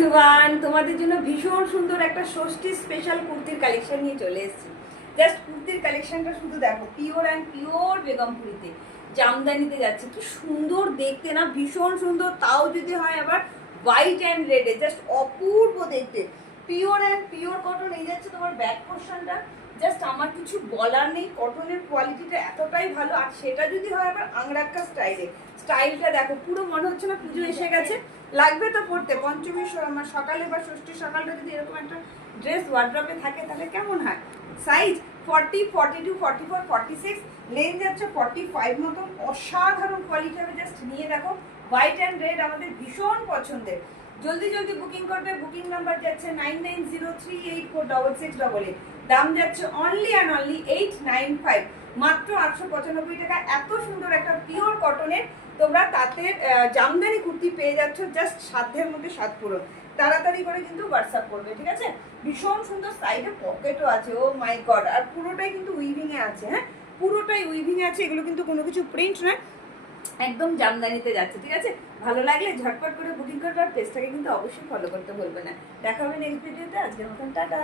Everyone, তোমাদের জন্য ভীষণ সুন্দর একটা ষষ্ঠী স্পেশাল কুর্তির কালেকশন নিয়ে চলে এসেছি। জাস্ট কুর্তির কালেকশনটা শুধু দেখো, পিওর অ্যান্ড পিওর বেগমপুরিতে জামদানিতে যাচ্ছে। কি সুন্দর দেখতে না, ভীষণ সুন্দর। তাও যদি হয় আবার হোয়াইট অ্যান্ড রেডে, জাস্ট অপূর্ব দেখতে। Pure and pure cotton. এই যাচ্ছে তোমার ব্যাক পোর্শনটা। জাস্ট আমার কিছু বলার নেই, কটনের কোয়ালিটিটা এতটাই ভালো। আর সেটা যদি হয় আবার আংরাক্কা স্টাইলটা দেখো, পুরো মনে হচ্ছে না পুজো এসে গেছে। লাগবে তো পড়তে পঞ্চমী সকালে বা ষষ্ঠী সকালটা যদি এরকম একটা ড্রেস ওয়ার্ড্রপে থাকে তাহলে কেমন হয়। সাইজ 40, 42, 44, 46, লেন যাচ্ছে 45 মতন। অসাধারণ কোয়ালিটি হবে, জাস্ট নিয়ে দেখো। হোয়াইট অ্যান্ড রেড আমাদের ভীষণ পছন্দের। জলদি জলদি বুকিং করবে। বুকিং নাম্বার যাচ্ছে 9903846688। দাম যাচ্ছে অনলি অ্যান্ড অনলি 895, মাত্র 895 টাকা। এত সুন্দর একটা পিওর কটনের তোমরা তাতে জামদানি কুর্তি পেয়ে যাচ্ছ, জাস্ট সাধ্যের মধ্যে সাত পূরণ। তাড়াতাড়ি করে কিন্তু হোয়াটসঅ্যাপ করবে, ঠিক আছে। ভীষণ সুন্দর, সাইডে পকেটও আছে। ও মাই গড। আর পুরোটাই কিন্তু উইভিং এ আছে। হ্যাঁ, পুরোটাই উইভিং এ আছে। এগুলো কিন্তু কোনো কিছু প্রিন্ট নয়, একদম জামদানিতে যাচ্ছে, ঠিক আছে। ভালো লাগলে ঝটপট করে বুকিং করবে। আর পেজটাকে কিন্তু অবশ্যই ফলো করতে ভুলবে না। দেখা হবে নেক্সট ভিডিওতে। আজকের মতন টাটা।